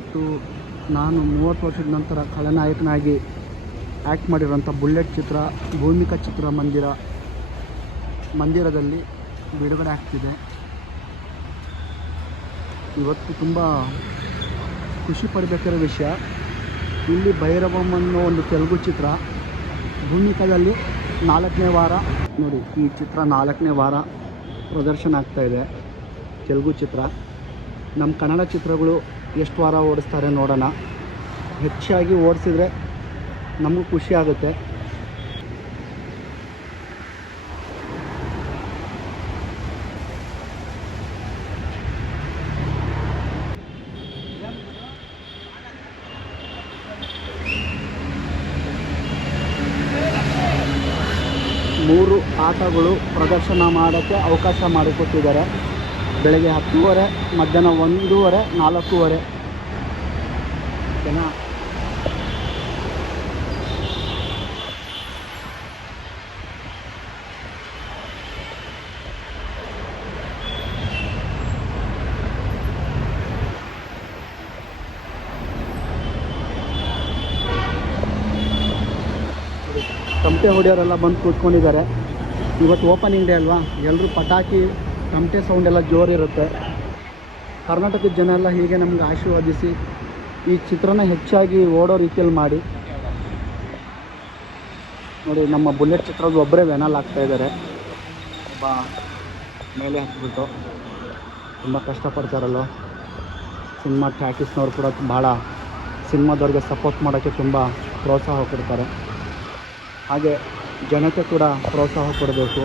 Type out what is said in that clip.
ಇವತ್ತು ನಾನು 30 ವರ್ಷದ ನಂತರ ಖಳನಾಯಕನಾಗಿ ಆ್ಯಕ್ಟ್ ಮಾಡಿರೋಂಥ ಬುಲೆಟ್ ಚಿತ್ರ ಭೂಮಿಕಾ ಮಂದಿರದಲ್ಲಿ ಬಿಡುಗಡೆ ಆಗ್ತಿದೆ. ಇವತ್ತು ತುಂಬ ಖುಷಿ ಪಡಬೇಕಿರೋ ವಿಷಯ, ಇಲ್ಲಿ ಭೈರವಂ ಅನ್ನೋ ಒಂದು ತೆಲುಗು ಚಿತ್ರ ಭೂಮಿಕಾದಲ್ಲಿ 4ನೇ ವಾರ ನೋಡಿ. ಈ ಚಿತ್ರ 4ನೇ ವಾರ ಪ್ರದರ್ಶನ ಆಗ್ತಾಯಿದೆ. ತೆಲುಗು ಚಿತ್ರ. ನಮ್ಮ ಕನ್ನಡ ಚಿತ್ರಗಳು ಎಷ್ಟು ವಾರ ಓಡಿಸ್ತಾರೆ ನೋಡೋಣ. ಹೆಚ್ಚಾಗಿ ಓಡಿಸಿದ್ರೆ ನಮಗೂ ಖುಷಿ ಆಗುತ್ತೆ. ಮೂರು ಆಟಗಳು ಪ್ರದರ್ಶನ ಮಾಡೋಕ್ಕೆ ಅವಕಾಶ ಮಾಡಿಕೊಟ್ಟಿದ್ದಾರೆ. ಬೆಳಗ್ಗೆ 10:30, ಮಧ್ಯಾಹ್ನ 1:30, 4:30 ಓಕೆನಾ. ತಮಟೆ ಹೊಡೆಯೋರೆಲ್ಲ ಬಂದು ಕೂತ್ಕೊಂಡಿದ್ದಾರೆ. ಇವತ್ತು ಓಪನಿಂಗ್ ಡೇ ಅಲ್ವಾ, ಎಲ್ಲರೂ ಪಟಾಕಿ ತಮಟೆ ಸೌಂಡ್ ಎಲ್ಲ ಜೋರಿರುತ್ತೆ. ಕರ್ನಾಟಕದ ಜನ ಎಲ್ಲ ಹೀಗೆ ನಮ್ಗೆ ಆಶೀರ್ವದಿಸಿ ಈ ಚಿತ್ರನ ಹೆಚ್ಚಾಗಿ ಓಡೋ ರೀತಿಯಲ್ಲಿ ಮಾಡಿ ನೋಡಿ. ನಮ್ಮ ಬುಲೆಟ್ ಚಿತ್ರದ ಒಬ್ಬರೇ ವೆನಲ್ ಆಗ್ತಾಯಿದ್ದಾರೆ. ಒಬ್ಬ ಮೇಲೆ ಹಾಕ್ಬಿಟ್ಟು ತುಂಬ ಕಷ್ಟಪಡ್ತಾರಲ್ಲೋ. ಸಿನಿಮಾ ಟ್ಯಾಕಿಸ್ನವ್ರು ಕೂಡ ಭಾಳ ಸಿನಿಮಾದವ್ರಿಗೆ ಸಪೋರ್ಟ್ ಮಾಡೋಕ್ಕೆ ತುಂಬ ಪ್ರೋತ್ಸಾಹ ಕೊಡ್ತಾರೆ. ಹಾಗೆ ಜನತೆ ಕೂಡ ಪ್ರೋತ್ಸಾಹ ಕೊಡಬೇಕು.